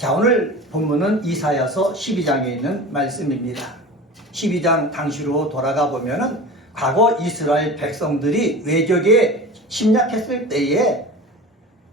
자, 오늘 본문은 이사야서 12장에 있는 말씀입니다. 12장 당시로 돌아가 보면은 과거 이스라엘 백성들이 외적에 침략했을 때에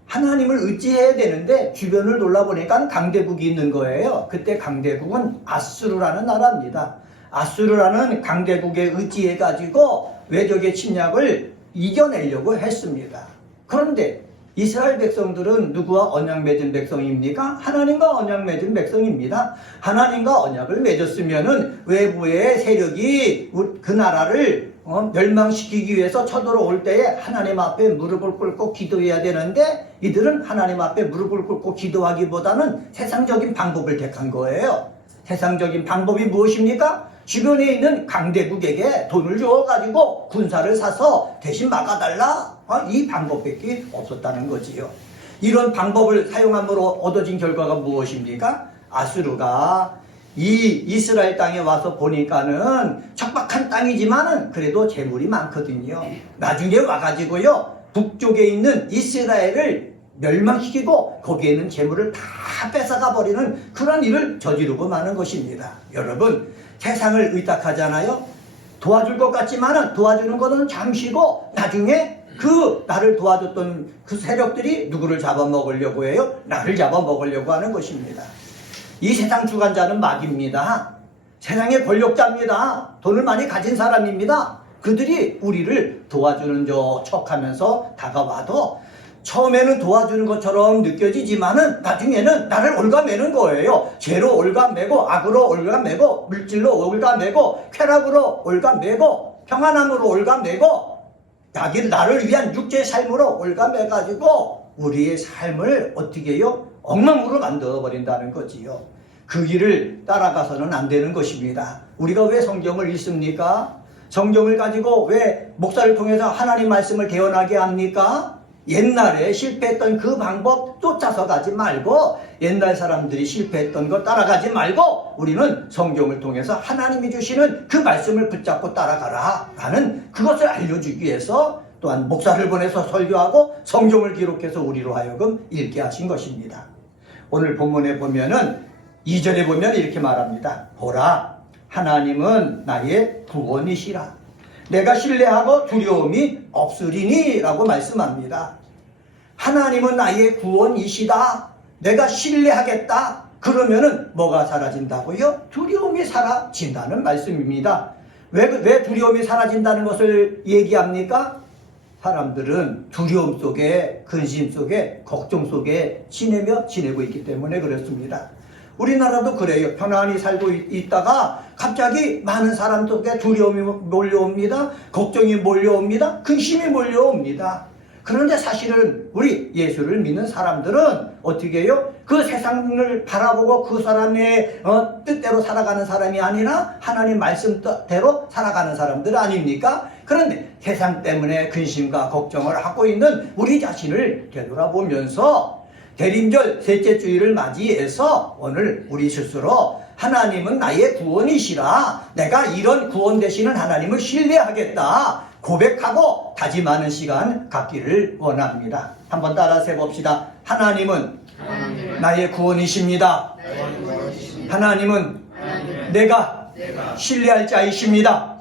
하나님을 의지해야 되는데 주변을 돌아보니까 강대국이 있는 거예요. 그때 강대국은 아수르라는 나라입니다. 아수르라는 강대국에 의지해가지고 외적의 침략을 이겨내려고 했습니다. 그런데 이스라엘 백성들은 누구와 언약 맺은 백성입니까? 하나님과 언약 맺은 백성입니다. 하나님과 언약을 맺었으면은 외부의 세력이 그 나라를 멸망시키기 위해서 쳐들어올 때에 하나님 앞에 무릎을 꿇고 기도해야 되는데 이들은 하나님 앞에 무릎을 꿇고 기도하기보다는 세상적인 방법을 택한 거예요. 세상적인 방법이 무엇입니까? 주변에 있는 강대국에게 돈을 줘가지고 군사를 사서 대신 막아달라. 이 방법밖에 없었다는 거지요. 이런 방법을 사용함으로 얻어진 결과가 무엇입니까? 아수르가 이 이스라엘 땅에 와서 보니까는 척박한 땅이지만은 그래도 재물이 많거든요. 나중에 와가지고요, 북쪽에 있는 이스라엘을 멸망시키고 거기에 있는 재물을 다 뺏어가 버리는 그런 일을 저지르고 마는 것입니다. 여러분, 세상을 의탁하잖아요. 도와줄 것 같지만은 도와주는 것은 잠시고 나중에 그 나를 도와줬던 그 세력들이 누구를 잡아먹으려고 해요? 나를 잡아먹으려고 하는 것입니다. 이 세상 주관자는 마귀입니다. 세상의 권력자입니다. 돈을 많이 가진 사람입니다. 그들이 우리를 도와주는 척하면서 다가와도 처음에는 도와주는 것처럼 느껴지지만은 나중에는 나를 올가매는 거예요. 죄로 올가매고, 악으로 올가매고, 물질로 올가매고, 쾌락으로 올가매고, 평안함으로 올가매고, 나를 위한 육체의 삶으로 올가매가지고 우리의 삶을 어떻게 해요? 엉망으로 만들어버린다는 거지요. 그 길을 따라가서는 안 되는 것입니다. 우리가 왜 성경을 읽습니까? 성경을 가지고 왜 목사를 통해서 하나님 말씀을 개헌하게 합니까? 옛날에 실패했던 그 방법 쫓아서 가지 말고 옛날 사람들이 실패했던 거 따라가지 말고 우리는 성경을 통해서 하나님이 주시는 그 말씀을 붙잡고 따라가라 라는 그것을 알려주기 위해서 또한 목사를 보내서 설교하고 성경을 기록해서 우리로 하여금 읽게 하신 것입니다. 오늘 본문에 보면은 2절에 보면 이렇게 말합니다. 보라, 하나님은 나의 구원이시라. 내가 신뢰하고 두려움이 없으리니 라고 말씀합니다. 하나님은 나의 구원이시다. 내가 신뢰하겠다. 그러면은 뭐가 사라진다고요? 두려움이 사라진다는 말씀입니다. 왜 두려움이 사라진다는 것을 얘기합니까? 사람들은 두려움 속에, 근심 속에, 걱정 속에 지내고 있기 때문에 그렇습니다. 우리나라도 그래요. 편안히 살고 있다가 갑자기 많은 사람 속에 두려움이 몰려옵니다. 걱정이 몰려옵니다. 근심이 몰려옵니다. 그런데 사실은 우리 예수를 믿는 사람들은 어떻게 해요? 그 세상을 바라보고 그 사람의 뜻대로 살아가는 사람이 아니라 하나님 말씀대로 살아가는 사람들 아닙니까? 그런데 세상 때문에 근심과 걱정을 하고 있는 우리 자신을 되돌아보면서 대림절 셋째 주일을 맞이해서 오늘 우리 스스로 하나님은 나의 구원이시라. 내가 이런 구원 되시는 하나님을 신뢰하겠다. 고백하고 다짐하는 시간 갖기를 원합니다. 한번 따라서 해봅시다. 하나님은 나의 구원이십니다. 하나님은 내가 신뢰할 자이십니다.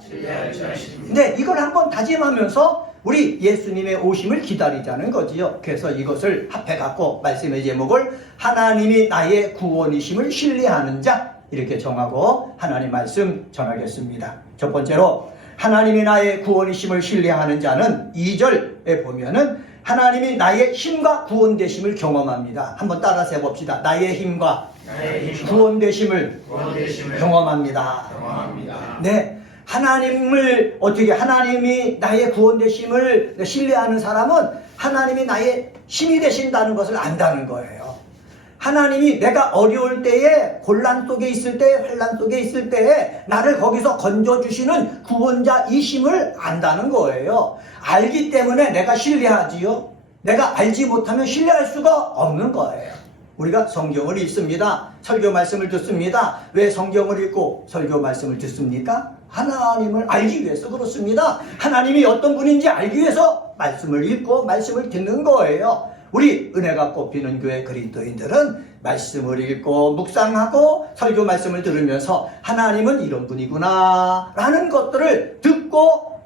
네, 이걸 한번 다짐하면서 우리 예수님의 오심을 기다리자는 거지요. 그래서 이것을 합해갖고 말씀의 제목을 하나님이 나의 구원이심을 신뢰하는 자 이렇게 정하고 하나님 말씀 전하겠습니다. 첫 번째로 하나님이 나의 구원이심을 신뢰하는 자는 2절에 보면은 하나님이 나의 힘과 구원되심을 경험합니다. 한번 따라서 해봅시다. 나의 힘과 구원되심을 경험합니다. 네. 하나님이 나의 구원 되심을 신뢰하는 사람은 하나님이 나의 힘이 되신다는 것을 안다는 거예요. 하나님이 내가 어려울 때에 곤란 속에 있을 때 환난 속에 있을 때에 나를 거기서 건져주시는 구원자이심을 안다는 거예요. 알기 때문에 내가 신뢰하지요. 내가 알지 못하면 신뢰할 수가 없는 거예요. 우리가 성경을 읽습니다. 설교 말씀을 듣습니다. 왜 성경을 읽고 설교 말씀을 듣습니까? 하나님을 알기 위해서 그렇습니다. 하나님이 어떤 분인지 알기 위해서 말씀을 읽고 말씀을 듣는 거예요. 우리 은혜가 꽃피는 교회 그리스도인들은 말씀을 읽고 묵상하고 설교 말씀을 들으면서 하나님은 이런 분이구나 라는 것들을 듣고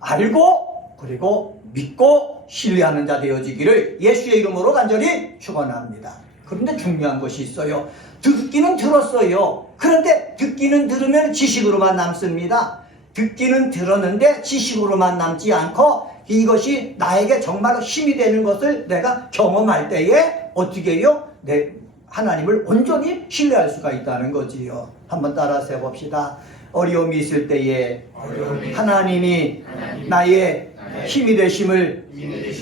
알고 그리고 믿고 신뢰하는 자 되어지기를 예수의 이름으로 간절히 축원합니다. 그런데 중요한 것이 있어요. 듣기는 들었어요. 그런데 듣기는 들으면 지식으로만 남습니다. 듣기는 들었는데 지식으로만 남지 않고 이것이 나에게 정말로 힘이 되는 것을 내가 경험할 때에 어떻게 해요? 하나님을 온전히 신뢰할 수가 있다는 거지요. 한번 따라서 해봅시다. 어려움이 있을 때에 하나님이 나의 힘이 되심을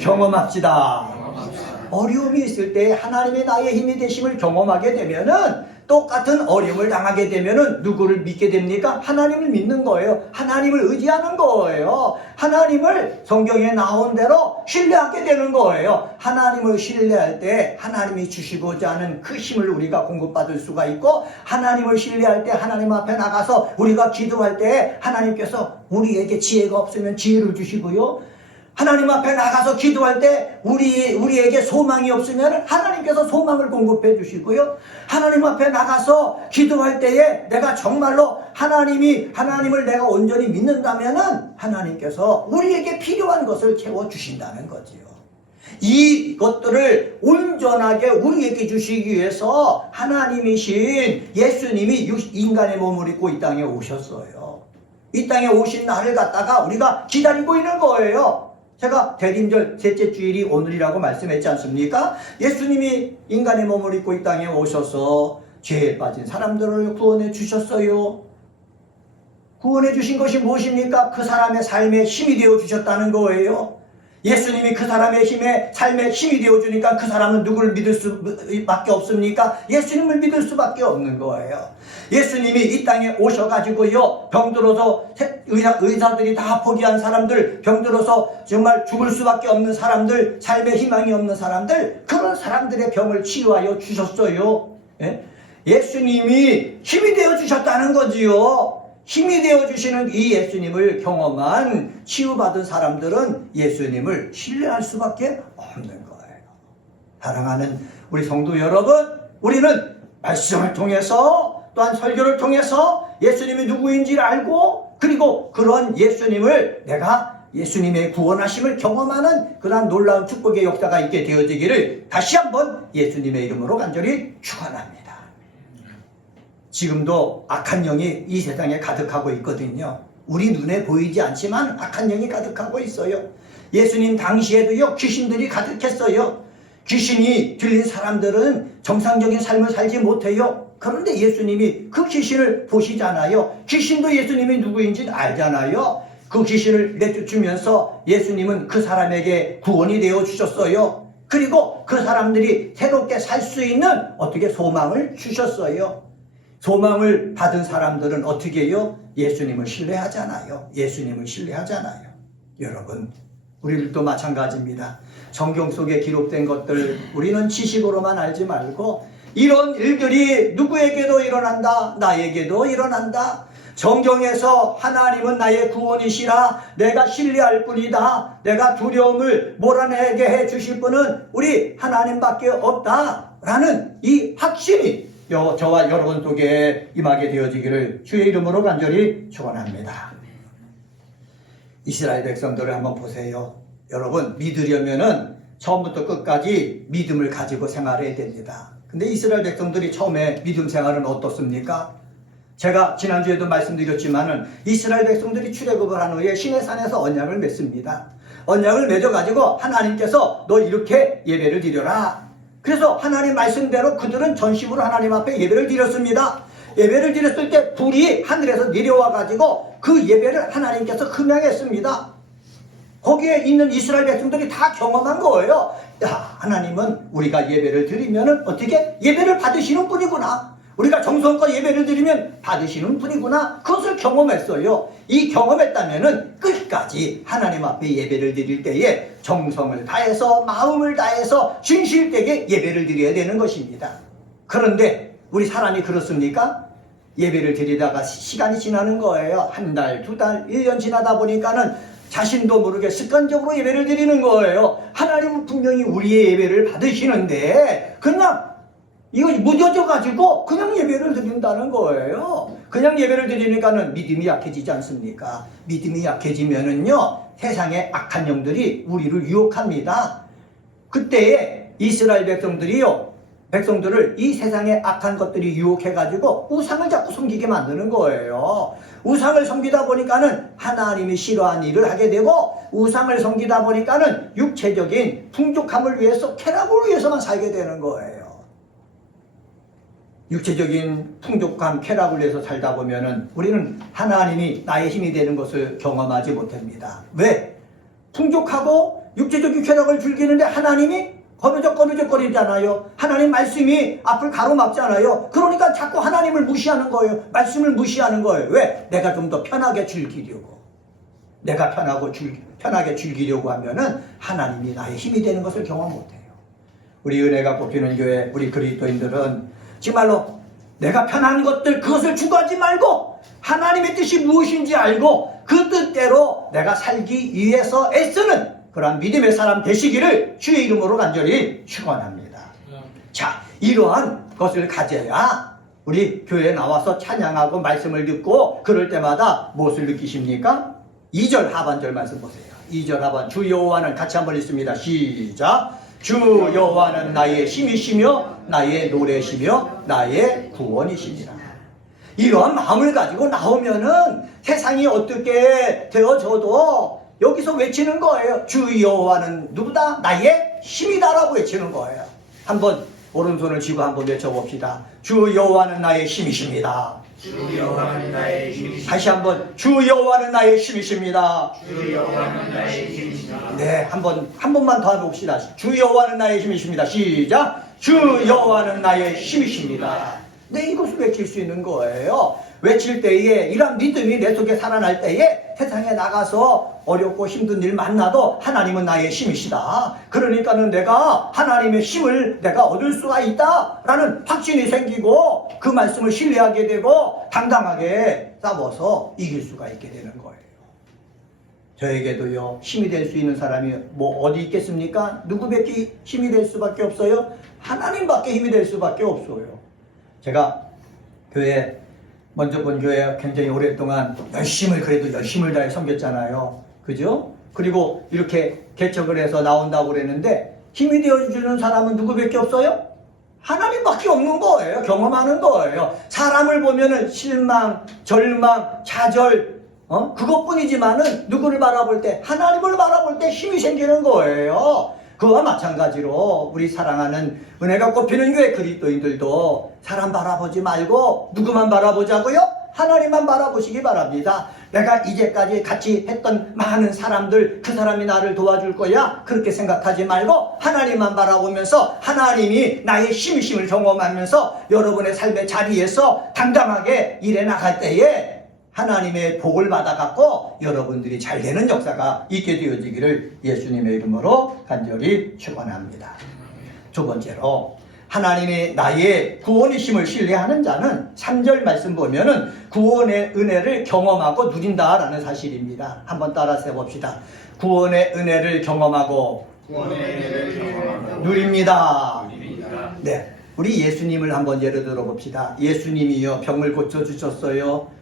경험합시다. 어려움이 있을 때 하나님이 나의 힘이 되심을 경험하게 되면은 똑같은 어려움을 당하게 되면은 누구를 믿게 됩니까? 하나님을 믿는 거예요. 하나님을 의지하는 거예요. 하나님을 성경에 나온 대로 신뢰하게 되는 거예요. 하나님을 신뢰할 때 하나님이 주시고자 하는 그 힘을 우리가 공급받을 수가 있고, 하나님을 신뢰할 때 하나님 앞에 나가서 우리가 기도할 때 하나님께서 우리에게 지혜가 없으면 지혜를 주시고요, 하나님 앞에 나가서 기도할 때 우리에게 소망이 없으면 하나님께서 소망을 공급해 주시고요, 하나님 앞에 나가서 기도할 때에 내가 정말로 하나님을 내가 온전히 믿는다면은 하나님께서 우리에게 필요한 것을 채워 주신다는 거지요. 이것들을 온전하게 우리에게 주시기 위해서 하나님이신 예수님이 인간의 몸을 입고 이 땅에 오셨어요. 이 땅에 오신 날을 갖다가 우리가 기다리고 있는 거예요. 제가 대림절 셋째 주일이 오늘이라고 말씀했지 않습니까? 예수님이 인간의 몸을 입고 이 땅에 오셔서 죄에 빠진 사람들을 구원해 주셨어요. 구원해 주신 것이 무엇입니까? 그 사람의 삶에 힘이 되어 주셨다는 거예요. 예수님이 그 사람의 삶에 힘이 되어 주니까 그 사람은 누구를 믿을 수밖에 없습니까? 예수님을 믿을 수밖에 없는 거예요. 예수님이 이 땅에 오셔가지고요, 병들어서 의사들이 다 포기한 사람들, 병들어서 정말 죽을 수밖에 없는 사람들, 삶에 희망이 없는 사람들, 그런 사람들의 병을 치유하여 주셨어요. 예수님이 힘이 되어 주셨다는 거지요. 힘이 되어주시는 이 예수님을 경험한 치유받은 사람들은 예수님을 신뢰할 수밖에 없는 거예요. 사랑하는 우리 성도 여러분, 우리는 말씀을 통해서 또한 설교를 통해서 예수님이 누구인지를 알고, 그리고 그런 예수님을 내가 예수님의 구원하심을 경험하는 그러한 놀라운 축복의 역사가 있게 되어지기를 다시 한번 예수님의 이름으로 간절히 축원합니다. 지금도 악한 영이 이 세상에 가득하고 있거든요. 우리 눈에 보이지 않지만 악한 영이 가득하고 있어요. 예수님 당시에도요, 귀신들이 가득했어요. 귀신이 들린 사람들은 정상적인 삶을 살지 못해요. 그런데 예수님이 그 귀신을 보시잖아요. 귀신도 예수님이 누구인지 알잖아요. 그 귀신을 내쫓으면서 예수님은 그 사람에게 구원이 되어 주셨어요. 그리고 그 사람들이 새롭게 살 수 있는 어떻게 소망을 주셨어요. 소망을 받은 사람들은 어떻게 해요? 예수님을 신뢰하잖아요. 예수님을 신뢰하잖아요. 여러분, 우리들도 마찬가지입니다. 성경 속에 기록된 것들 우리는 지식으로만 알지 말고, 이런 일들이 누구에게도 일어난다, 나에게도 일어난다. 성경에서 하나님은 나의 구원이시라, 내가 신뢰할 뿐이다, 내가 두려움을 몰아내게 해 주실 분은 우리 하나님밖에 없다라는 이 확신이 저와 여러분 속에 임하게 되어지기를 주의 이름으로 간절히 축원합니다. 이스라엘 백성들을 한번 보세요. 여러분, 믿으려면은 처음부터 끝까지 믿음을 가지고 생활해야 됩니다. 근데 이스라엘 백성들이 처음에 믿음 생활은 어떻습니까? 제가 지난주에도 말씀드렸지만은 이스라엘 백성들이 출애굽을 한 후에 시내산에서 언약을 맺습니다. 언약을 맺어가지고 하나님께서 너 이렇게 예배를 드려라. 그래서 하나님 말씀대로 그들은 전심으로 하나님 앞에 예배를 드렸습니다. 예배를 드렸을 때 불이 하늘에서 내려와가지고 그 예배를 하나님께서 흠양했습니다. 거기에 있는 이스라엘 백성들이 다 경험한 거예요. 야, 하나님은 우리가 예배를 드리면 어떻게 예배를 받으시는 분이구나. 우리가 정성껏 예배를 드리면 받으시는 분이구나. 그것을 경험했어요. 이 경험했다면은 끝까지 하나님 앞에 예배를 드릴 때에 정성을 다해서 마음을 다해서 진실되게 예배를 드려야 되는 것입니다. 그런데 우리 사람이 그렇습니까? 예배를 드리다가 시간이 지나는 거예요. 한 달, 두 달, 1년 지나다 보니까는 자신도 모르게 습관적으로 예배를 드리는 거예요. 하나님은 분명히 우리의 예배를 받으시는데 그냥 이거 무뎌져 가지고 그냥 예배를 드린다는 거예요. 그냥 예배를 드리니까는 믿음이 약해지지 않습니까? 믿음이 약해지면은요 세상의 악한 영들이 우리를 유혹합니다. 그때에 이스라엘 백성들을 이 세상의 악한 것들이 유혹해가지고 우상을 자꾸 섬기게 만드는 거예요. 우상을 섬기다 보니까는 하나님이 싫어하는 일을 하게 되고 우상을 섬기다 보니까는 육체적인 풍족함을 위해서 쾌락을 위해서만 살게 되는 거예요. 육체적인 풍족함, 쾌락을 위해서 살다 보면은 우리는 하나님이 나의 힘이 되는 것을 경험하지 못합니다. 왜? 풍족하고 육체적인 쾌락을 즐기는데 하나님이 거느적거리잖아요. 하나님 말씀이 앞을 가로막잖아요. 그러니까 자꾸 하나님을 무시하는 거예요. 말씀을 무시하는 거예요. 왜? 내가 좀 더 편하게 즐기려고. 내가 편하게 즐기려고 하면은 하나님이 나의 힘이 되는 것을 경험 못해요. 우리 은혜가 뽑히는 교회, 우리 그리스도인들은 정말로 내가 편한 것들 그것을 추구하지 말고 하나님의 뜻이 무엇인지 알고 그 뜻대로 내가 살기 위해서 애쓰는 그러한 믿음의 사람 되시기를 주의 이름으로 간절히 축원합니다. 자, 이러한 것을 가져야 우리 교회에 나와서 찬양하고 말씀을 듣고 그럴 때마다 무엇을 느끼십니까? 2절 하반절 말씀 보세요. 2절 하반 주 여호와는 같이 한번 읽습니다. 시작. 주 여호와는 나의 힘이시며 나의 노래시며 나의 구원이시니라. 이러한 마음을 가지고 나오면은 세상이 어떻게 되어져도 여기서 외치는 거예요. 주 여호와는 누구다? 나의 힘이다라고 외치는 거예요. 한번 오른손을 쥐고 한번 외쳐봅시다. 주 여호와는 나의 힘이십니다. 주 여호와는 나의 힘이십니다. 다시 한번 주 여호와는 나의 힘이십니다. 주 여호와는 나의 힘이십니다. 네, 한 번만 더 해봅시다. 주 여호와는 나의 힘이십니다. 시작. 주 여호와는 나의 힘이십니다. 네, 이것을 외칠 수 있는 거예요. 외칠 때에 이런 믿음이 내 속에 살아날 때에 세상에 나가서 어렵고 힘든 일 만나도 하나님은 나의 힘이시다. 그러니까는 내가 하나님의 힘을 내가 얻을 수가 있다라는 확신이 생기고 그 말씀을 신뢰하게 되고 당당하게 싸워서 이길 수가 있게 되는 거예요. 저에게도요 힘이 될 수 있는 사람이 뭐 어디 있겠습니까? 누구밖에 힘이 될 수밖에 없어요? 하나님밖에 힘이 될 수밖에 없어요. 제가 먼저 본 교회 굉장히 오랫동안 열심을 다해 섬겼잖아요. 그죠? 그리고 이렇게 개척을 해서 나온다고 그랬는데 힘이 되어주는 사람은 누구밖에 없어요? 하나님밖에 없는 거예요. 경험하는 거예요. 사람을 보면은 실망, 절망, 좌절, 그것뿐이지만은 누구를 바라볼 때, 하나님을 바라볼 때 힘이 생기는 거예요. 그와 마찬가지로 우리 사랑하는 은혜가 꼽히는 교회 그리스도인들도 사람 바라보지 말고 누구만 바라보자고요? 하나님만 바라보시기 바랍니다. 내가 이제까지 같이 했던 많은 사람들, 그 사람이 나를 도와줄 거야 그렇게 생각하지 말고 하나님만 바라보면서 하나님이 나의 힘이심을 경험하면서 여러분의 삶의 자리에서 당당하게 일해 나갈 때에 하나님의 복을 받아갖고 여러분들이 잘 되는 역사가 있게 되어지기를 예수님의 이름으로 간절히 축원합니다. 두 번째로 하나님이 나의 구원이심을 신뢰하는 자는 3절 말씀 보면은 구원의 은혜를 경험하고 누린다라는 사실입니다. 한번 따라서 해봅시다. 구원의 은혜를 경험하고 누립니다. 네, 우리 예수님을 한번 예를 들어 봅시다. 예수님이요 병을 고쳐주셨어요.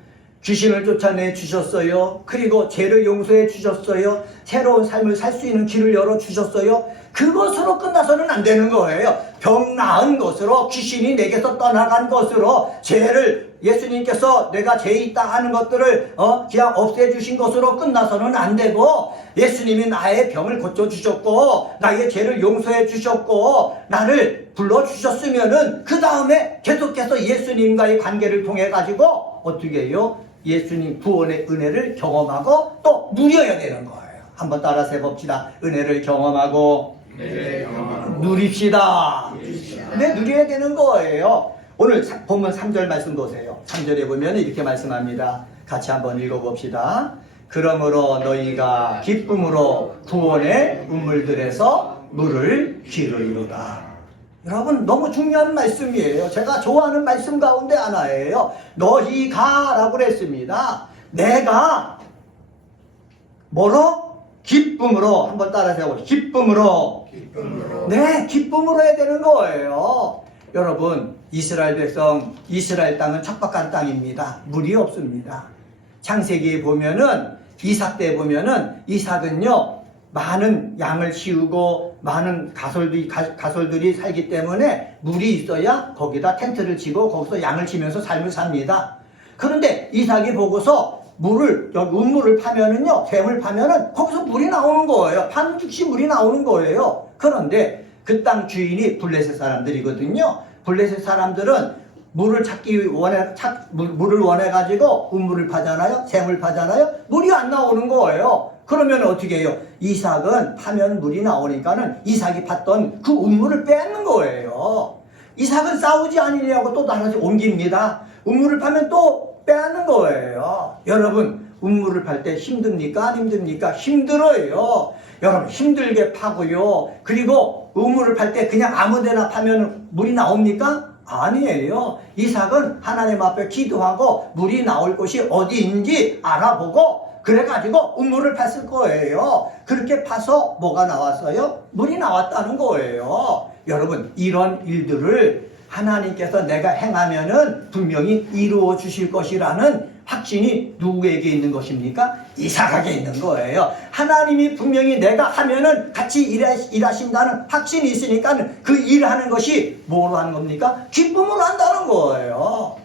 귀신을 쫓아내 주셨어요. 그리고 죄를 용서해 주셨어요. 새로운 삶을 살 수 있는 길을 열어주셨어요. 그것으로 끝나서는 안 되는 거예요. 병 나은 것으로, 귀신이 내게서 떠나간 것으로, 죄를 예수님께서 내가 죄 있다 하는 것들을 그냥 없애주신 것으로 끝나서는 안 되고, 예수님이 나의 병을 고쳐주셨고 나의 죄를 용서해 주셨고 나를 불러주셨으면은 그 다음에 계속해서 예수님과의 관계를 통해 가지고 어떻게 해요? 예수님 구원의 은혜를 경험하고 또 누려야 되는 거예요. 한번 따라서 해봅시다. 은혜를 경험하고 누립시다. 네, 누려야 되는 거예요. 오늘 본문 3절 말씀 보세요. 3절에 보면 이렇게 말씀합니다. 같이 한번 읽어봅시다. 그러므로 너희가 기쁨으로 구원의 운물들에서 물을 기르리로다. 여러분 너무 중요한 말씀이에요. 제가 좋아하는 말씀 가운데 하나예요. 너희가 라고 그랬습니다. 내가 뭐로? 기쁨으로 한번 따라서 기쁨으로. 기쁨으로 네, 기쁨으로 해야 되는 거예요. 여러분, 이스라엘 백성, 이스라엘 땅은 척박한 땅입니다. 물이 없습니다. 창세기에 보면은 이삭 때 보면은 이삭은요 많은 양을 키우고 많은 가솔들이 살기 때문에 물이 있어야 거기다 텐트를 치고 거기서 양을 치면서 삶을 삽니다. 그런데 이삭이 보고서 여기 운물을 파면은요, 샘을 파면은 거기서 물이 나오는 거예요. 반죽시 물이 나오는 거예요. 그런데 그 땅 주인이 블레셋 사람들이거든요. 블레셋 사람들은 물을 물을 원해가지고 운물을 파잖아요. 샘을 파잖아요. 물이 안 나오는 거예요. 그러면 어떻게 해요? 이삭은 파면 물이 나오니까는 이삭이 팠던 그 운물을 뺏는 거예요. 이삭은 싸우지 않으려고 또 다시 옮깁니다. 운물을 파면 또 빼앗는 거예요. 여러분, 운물을 팔 때 힘듭니까? 안 힘듭니까? 힘들어요. 여러분, 힘들게 파고요. 그리고 운물을 팔 때 그냥 아무데나 파면 물이 나옵니까? 아니에요. 이삭은 하나님 앞에 기도하고 물이 나올 곳이 어디인지 알아보고 그래가지고 운물을 팠을 거예요. 그렇게 파서 뭐가 나왔어요? 물이 나왔다는 거예요. 여러분, 이런 일들을 하나님께서 내가 행하면은 분명히 이루어 주실 것이라는 확신이 누구에게 있는 것입니까? 이삭에게 있는 거예요. 하나님이 분명히 내가 하면은 같이 일하신다는 확신이 있으니까 그 일하는 것이 뭐로 하는 겁니까? 기쁨으로 한다는 거예요.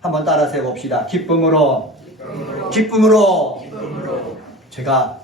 한번 따라서 해봅시다. 기쁨으로. 기쁨으로. 제가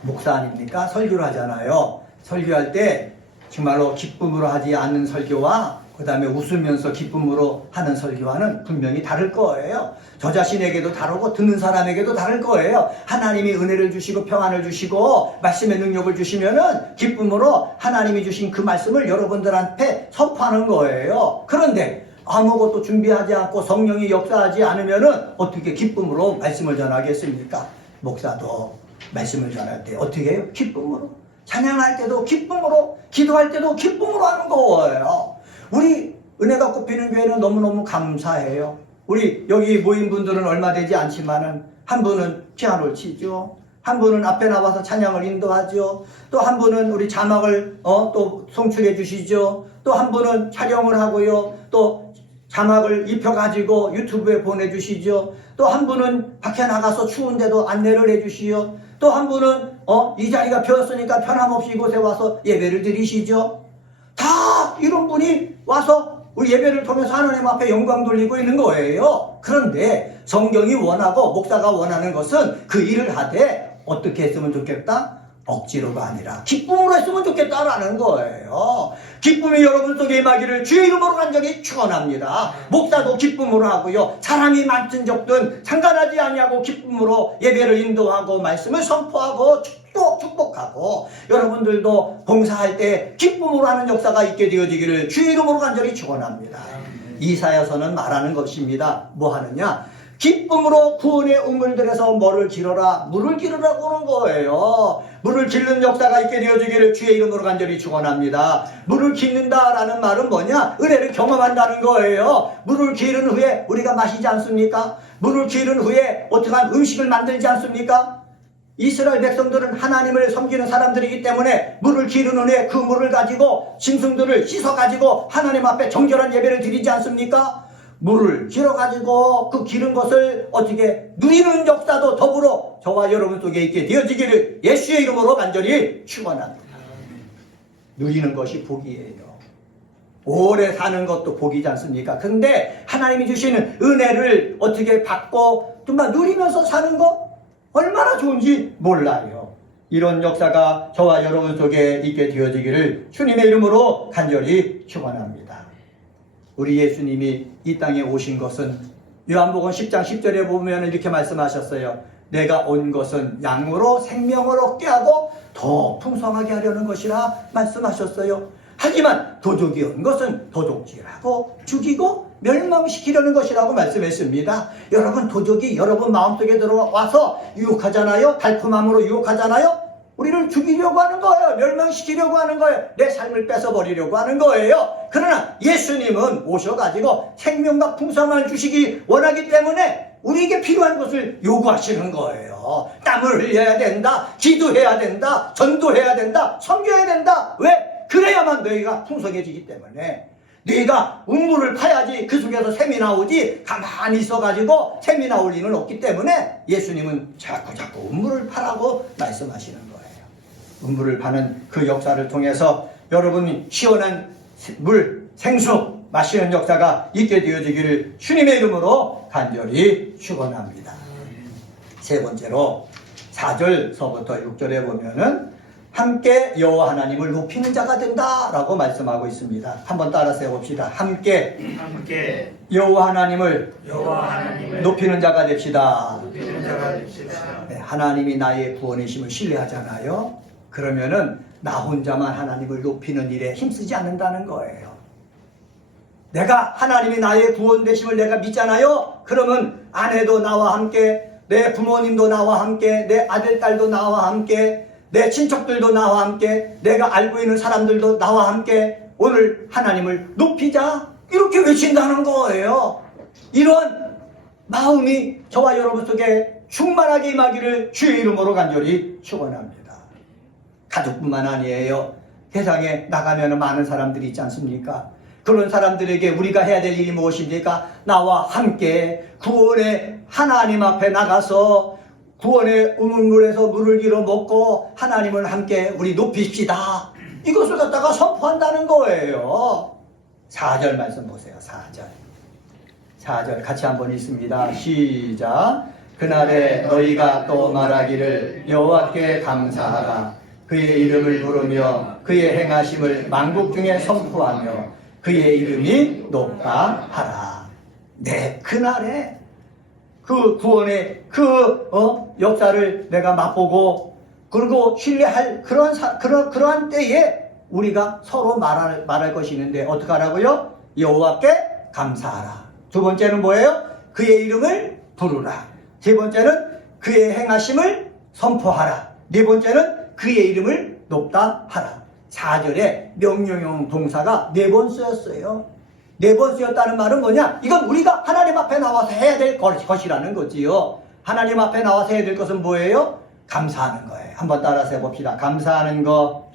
목사 아닙니까? 설교를 하잖아요. 설교할 때 정말로 기쁨으로 하지 않는 설교와 그 다음에 웃으면서 기쁨으로 하는 설교와는 분명히 다를 거예요. 저 자신에게도 다르고 듣는 사람에게도 다를 거예요. 하나님이 은혜를 주시고 평안을 주시고 말씀의 능력을 주시면은 기쁨으로 하나님이 주신 그 말씀을 여러분들한테 선포하는 거예요. 그런데 아무것도 준비하지 않고 성령이 역사하지 않으면은 어떻게 기쁨으로 말씀을 전하겠습니까? 목사도 말씀을 전할 때 어떻게 해요? 기쁨으로. 찬양할 때도 기쁨으로, 기도할 때도 기쁨으로 하는 거예요. 우리 은혜가 꼽히는 교회는 너무너무 감사해요. 우리 여기 모인 분들은 얼마 되지 않지만은 한 분은 피아노를 치죠. 한 분은 앞에 나와서 찬양을 인도하죠. 또 한 분은 우리 자막을 또 송출해 주시죠. 또 한 분은 촬영을 하고요. 또 자막을 입혀가지고 유튜브에 보내주시죠. 또 한 분은 밖에 나가서 추운데도 안내를 해주시요. 또 한 분은 이 자리가 비었으니까 편함없이 이곳에 와서 예배를 드리시죠. 다 이런 분이 와서 우리 예배를 통해서 하나님 앞에 영광 돌리고 있는 거예요. 그런데 성경이 원하고 목사가 원하는 것은 그 일을 하되 어떻게 했으면 좋겠다? 억지로가 아니라 기쁨으로 했으면 좋겠다라는 거예요. 기쁨이 여러분 속에 임하기를 주의 이름으로 간절히 축원합니다. 목사도 기쁨으로 하고요. 사람이 많든 적든 상관하지 아니하고 기쁨으로 예배를 인도하고 말씀을 선포하고 축복하고 여러분들도 봉사할 때 기쁨으로 하는 역사가 있게 되어지기를 주의 이름으로 간절히 축원합니다. 이사야서는 말하는 것입니다. 뭐 하느냐? 기쁨으로 구원의 우물들에서 뭐를 기르라? 물을 기르라고 하는 거예요. 물을 기르는 역사가 있게 되어지기를 주의 이름으로 간절히 축원합니다. 물을 기른다라는 말은 뭐냐? 은혜를 경험한다는 거예요. 물을 기른 후에 우리가 마시지 않습니까? 물을 기른 후에 어떠한 음식을 만들지 않습니까? 이스라엘 백성들은 하나님을 섬기는 사람들이기 때문에 물을 기르는 후에 그 물을 가지고 짐승들을 씻어가지고 하나님 앞에 정결한 예배를 드리지 않습니까? 물을 길어가지고 그 기른 것을 어떻게 누리는 역사도 더불어 저와 여러분 속에 있게 되어지기를 예수의 이름으로 간절히 축원합니다. 누리는 것이 복이에요. 오래 사는 것도 복이지 않습니까? 근데 하나님이 주시는 은혜를 어떻게 받고 정말 누리면서 사는 것 얼마나 좋은지 몰라요. 이런 역사가 저와 여러분 속에 있게 되어지기를 주님의 이름으로 간절히 축원합니다. 우리 예수님이 이 땅에 오신 것은 요한복음 10장 10절에 보면 이렇게 말씀하셨어요. 내가 온 것은 양으로 생명을 얻게 하고 더 풍성하게 하려는 것이라 말씀하셨어요. 하지만 도적이 온 것은 도적질하고 죽이고 멸망시키려는 것이라고 말씀했습니다. 여러분, 도적이 여러분 마음속에 들어와서 유혹하잖아요. 달콤함으로 유혹하잖아요. 우리를 죽이려고 하는 거예요. 멸망시키려고 하는 거예요. 내 삶을 뺏어버리려고 하는 거예요. 그러나 예수님은 오셔가지고 생명과 풍성함을 주시기 원하기 때문에 우리에게 필요한 것을 요구하시는 거예요. 땀을 흘려야 된다, 기도해야 된다, 전도해야 된다, 섬겨야 된다. 왜? 그래야만 너희가 풍성해지기 때문에. 네가 음물을 파야지 그 속에서 샘이 나오지, 가만히 있어가지고 샘이 나올 리는 없기 때문에 예수님은 자꾸 음물을 파라고 말씀하시는 거예요. 음물을 파는 그 역사를 통해서 여러분이 시원한 물, 생수 마시는 역사가 있게 되어지기를 주님의 이름으로 간절히 축원합니다. 세 번째로 4절서부터 6절에 보면은 함께 여호와 하나님을 높이는 자가 된다라고 말씀하고 있습니다. 한번 따라서 해봅시다. 함께 여호와 하나님을 높이는 자가 됩시다. 네, 하나님이 나의 구원이심을 신뢰하잖아요. 그러면은 나 혼자만 하나님을 높이는 일에 힘쓰지 않는다는 거예요. 내가 하나님이 나의 구원 되심을 내가 믿잖아요. 그러면 아내도 나와 함께, 내 부모님도 나와 함께, 내 아들, 딸도 나와 함께, 내 친척들도 나와 함께, 내가 알고 있는 사람들도 나와 함께 오늘 하나님을 높이자, 이렇게 외친다는 거예요. 이런 마음이 저와 여러분 속에 충만하게 임하기를 주의 이름으로 간절히 축원합니다. 가족뿐만 아니에요. 세상에 나가면 많은 사람들이 있지 않습니까? 그런 사람들에게 우리가 해야 될 일이 무엇입니까? 나와 함께 구원의 하나님 앞에 나가서 구원의 우물물에서 물을 길어 먹고 하나님을 함께 우리 높이십시다. 이것을 갖다가 선포한다는 거예요. 4절 말씀 보세요. 4절 같이 한번 읽습니다. 시작. 그날에 너희가 또 말하기를 여호와께 감사하라. 그의 이름을 부르며 그의 행하심을 만국 중에 선포하며 그의 이름이 높다 하라. 네, 그날에 그 구원의 역사를 내가 맛보고 그리고 신뢰할 그러한 때에 우리가 서로 말할 것이 있는데 어떻게 하라고요? 여호와께 감사하라. 두 번째는 뭐예요? 그의 이름을 부르라. 세 번째는 그의 행하심을 선포하라. 네 번째는 그의 이름을 높다 하라. 4절에 명령형 동사가 4번 쓰였어요. 4번 쓰였다는 말은 뭐냐? 이건 우리가 하나님 앞에 나와서 해야 될 것이라는 거지요. 하나님 앞에 나와서 해야 될 것은 뭐예요? 감사하는 거예요. 한번 따라서 해봅시다. 감사하는 거.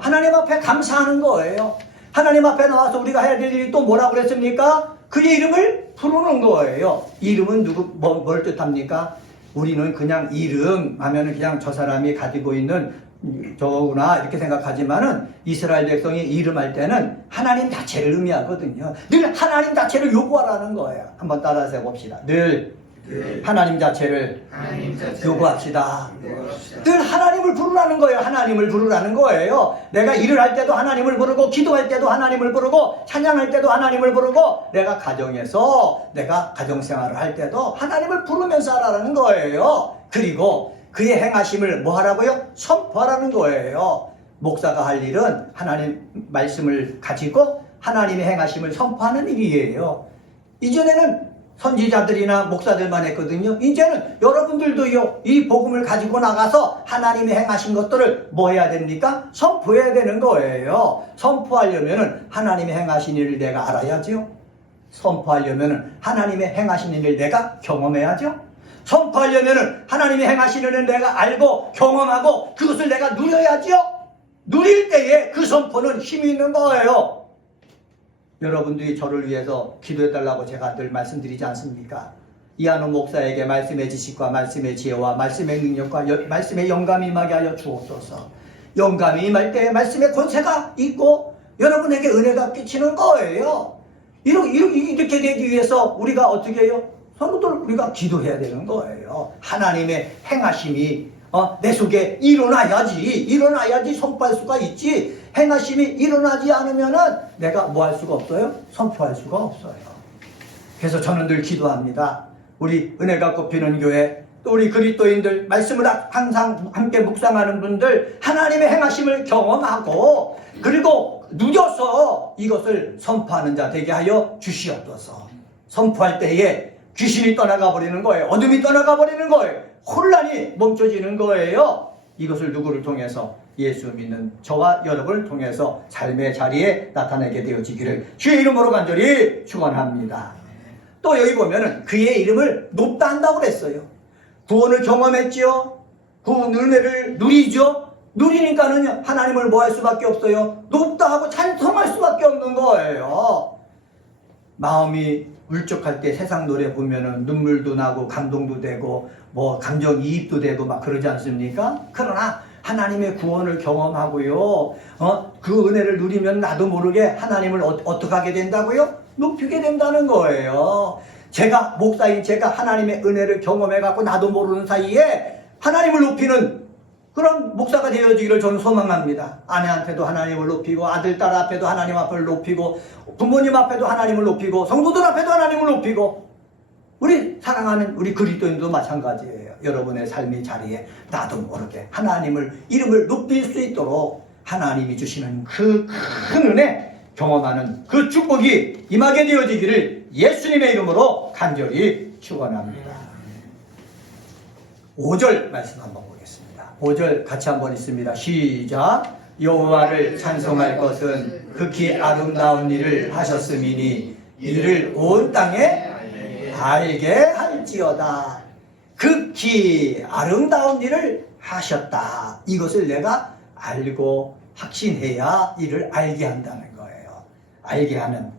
하나님 앞에 감사하는 거예요. 하나님 앞에 나와서 우리가 해야 될 일이 또 뭐라고 그랬습니까? 그의 이름을 부르는 거예요. 이름은 뭘 뜻합니까? 우리는 그냥 이름 하면은 그냥 저 사람이 가지고 있는 저거구나 이렇게 생각하지만은 이스라엘 백성이 이름할 때는 하나님 자체를 의미하거든요. 늘 하나님 자체를 요구하라는 거예요. 한번 따라서 해봅시다. 늘 하나님 자체를 요구합시다. 늘 하나님을 부르라는 거예요. 하나님을 부르라는 거예요. 내가 일을 할 때도 하나님을 부르고, 기도할 때도 하나님을 부르고, 찬양할 때도 하나님을 부르고, 내가 가정에서 내가 가정생활을 할 때도 하나님을 부르면서 하라는 거예요. 그리고 그의 행하심을 뭐 하라고요? 선포하라는 거예요. 목사가 할 일은 하나님 말씀을 가지고 하나님의 행하심을 선포하는 일이에요. 이전에는 선지자들이나 목사들만 했거든요. 이제는 여러분들도요, 이 복음을 가지고 나가서 하나님의 행하신 것들을 뭐 해야 됩니까? 선포해야 되는 거예요. 선포하려면은 하나님의 행하신 일을 내가 알아야죠. 선포하려면은 하나님의 행하신 일을 내가 경험해야죠. 선포하려면은 하나님의 행하신 일을 내가 알고 경험하고 그것을 내가 누려야죠. 누릴 때에 그 선포는 힘이 있는 거예요. 여러분들이 저를 위해서 기도해달라고 제가 늘 말씀드리지 않습니까? 이한우 목사에게 말씀의 지식과 말씀의 지혜와 말씀의 능력과 말씀의 영감이 임하게 하여 주옵소서. 영감이 임할 때 말씀의 권세가 있고 여러분에게 은혜가 끼치는 거예요. 이렇게 되기 위해서 우리가 어떻게 해요? 서로들 우리가 기도해야 되는 거예요. 하나님의 행하심이 내 속에 일어나야지 선포할 수가 있지. 행하심이 일어나지 않으면은 내가 뭐 할 수가 없어요? 선포할 수가 없어요. 그래서 저는 늘 기도합니다. 우리 은혜가 꼽히는 교회, 또 우리 그리스도인들, 말씀을 항상 함께 묵상하는 분들, 하나님의 행하심을 경험하고 그리고 누려서 이것을 선포하는 자 되게 하여 주시옵소서. 선포할 때에 귀신이 떠나가 버리는 거예요. 어둠이 떠나가 버리는 거예요. 혼란이 멈춰지는 거예요. 이것을 누구를 통해서? 예수 믿는 저와 여러분을 통해서 삶의 자리에 나타내게 되어지기를 주의 이름으로 간절히 축원합니다. 또 여기 보면은 그의 이름을 높다 한다고 그랬어요. 구원을 경험했지요. 그 은혜를 누리죠. 누리니까는 하나님을 뭐 할 수밖에 없어요? 높다 하고 찬송할 수밖에 없는 거예요. 마음이 울적할 때 세상 노래 보면은 눈물도 나고 감동도 되고 뭐 감정이입도 되고 막 그러지 않습니까? 그러나 하나님의 구원을 경험하고요. 그 은혜를 누리면 나도 모르게 하나님을 어떻게 하게 된다고요? 높이게 된다는 거예요. 제가 목사인 제가 하나님의 은혜를 경험해 갖고 나도 모르는 사이에 하나님을 높이는 그런 목사가 되어지기를 저는 소망합니다. 아내한테도 하나님을 높이고 아들, 딸 앞에도 하나님 앞을 높이고 부모님 앞에도 하나님을 높이고 성도들 앞에도 하나님을 높이고 우리 사랑하는 우리 그리스도인도 마찬가지예요. 여러분의 삶의 자리에 나도 모르게 하나님을 이름을 높일 수 있도록 하나님이 주시는 그 큰 은혜 경험하는 그 축복이 임하게 되어지기를 예수님의 이름으로 간절히 축원합니다. 5절 말씀 한번 보겠습니다. 5절 같이 한번 있습니다. 시작. 여호와를 찬송할 것은 극히 아름다운 일을 하셨음이니 이를 온 땅에 알게 할지어다. 극히 아름다운 일을 하셨다. 이것을 내가 알고 확신해야 이를 알게 한다는 거예요. 알게 하는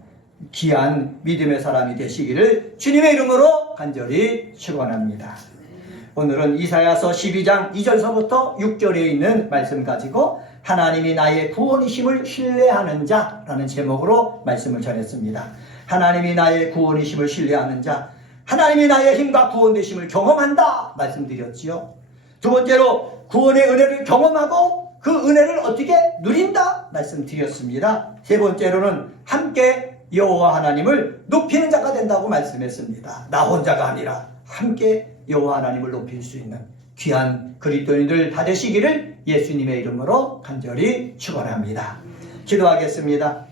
귀한 믿음의 사람이 되시기를 주님의 이름으로 간절히 축원합니다. 오늘은 이사야서 12장 2절서부터 6절에 있는 말씀 가지고 하나님이 나의 구원이심을 신뢰하는 자라는 제목으로 말씀을 전했습니다. 하나님이 나의 구원이심을 신뢰하는 자, 하나님이 나의 힘과 구원되심을 경험한다 말씀드렸지요. 두 번째로 구원의 은혜를 경험하고 그 은혜를 어떻게 누린다 말씀드렸습니다. 세 번째로는 함께 여호와 하나님을 높이는 자가 된다고 말씀했습니다. 나 혼자가 아니라 함께 여호와 하나님을 높일 수 있는 귀한 그리스도인들 다 되시기를 예수님의 이름으로 간절히 축원합니다. 기도하겠습니다.